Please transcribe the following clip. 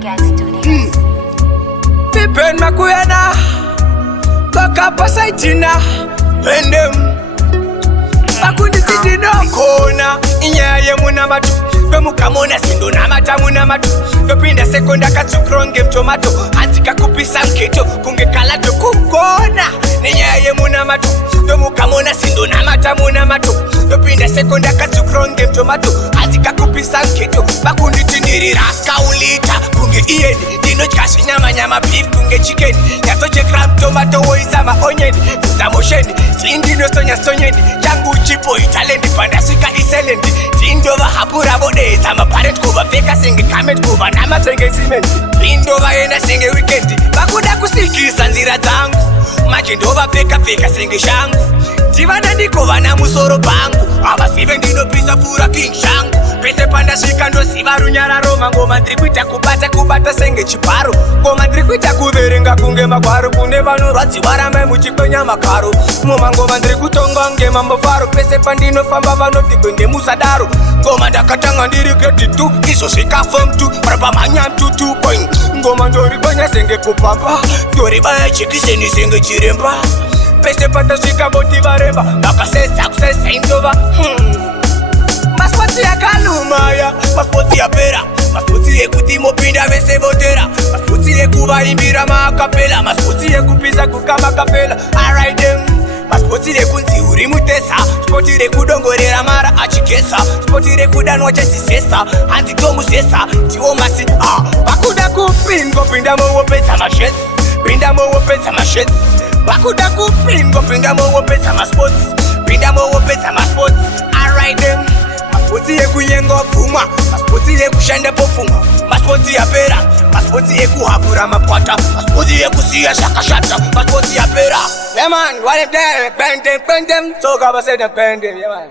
Gang Studios. Vipen makuyana Kakapa saitina Pendem Bakundi titino Kona Inyaye munamatu Bemukamona sindo namata munamatu Bepinda sekonda katsukronge mtomato Antika kupisa mketo Kunge kalato kukona Ninyaye munamatu Bemukamona sindo namata munamatu Bepinda sekonda katsukronge mtomato Antika kupisa mketo Bakundi tindiri raska ulita Kunge ieni Dino chkashi nyama beef kunge chicken Yatoche kram tomato oizama onion Futa mosheni Tindino sonya Yangu chipo italendi Pandashika iselendi Tindova hapura bode Zama parent kuva feka singe kamet kuva Nama senge cement Tindova ena singe weekendi Bakuda kusikisa nzira zangu Majindova feka singe shangu Tivana nikova na musoro bangu Abasive ndino pisa pura king shangu Pese pandashika ndo siva runyara roma Ngoma ndrikuita kubata senge chiparo Ngoma ndrikuita kuverenga kunge magwaro Kune vanu radzi varame muchikwenya makaro Muma ngoma ndrikutonga nge mambo faro Pese pandino famba vanoti kwende musadaro Ngoma ndakatanga ndiri kredi tu Iso shika form tu Parapa manya tutu coin Ngoma ndori kwenya senge kupamba Ndori baya chikiseni senge chiremba Pese pandashika boti varemba Bakasesa kusesa indova Maspoti ya kalumaya, maspoti ya pera Maspoti ye kutimo pinda vese botera Maspoti ye kuvaimbira makapela Maspoti ye kupisa kukama kapela Alright them Maspoti ye kunzi uri mutesa Spoti ye kudongorera mara achikesa Spoti ye kudanwa chesisesa Anzi tomu sesa, tiwo masi Bakuda kupingo pinda mowo pesa mashet Pinda mowo pesa mashet Bakuda kupingo pinda mowo pesa masports Pinda mowo pesa masports Alright them Maspoti ye kunyengo fuma Maspoti ye kushende pofuma Maspoti ya pera Maspoti ye kuhapura mapwata Maspoti ye kusiya shakashata Maspoti ya pera Yeah man, what if they bend them So gaba say them bend them, yeah man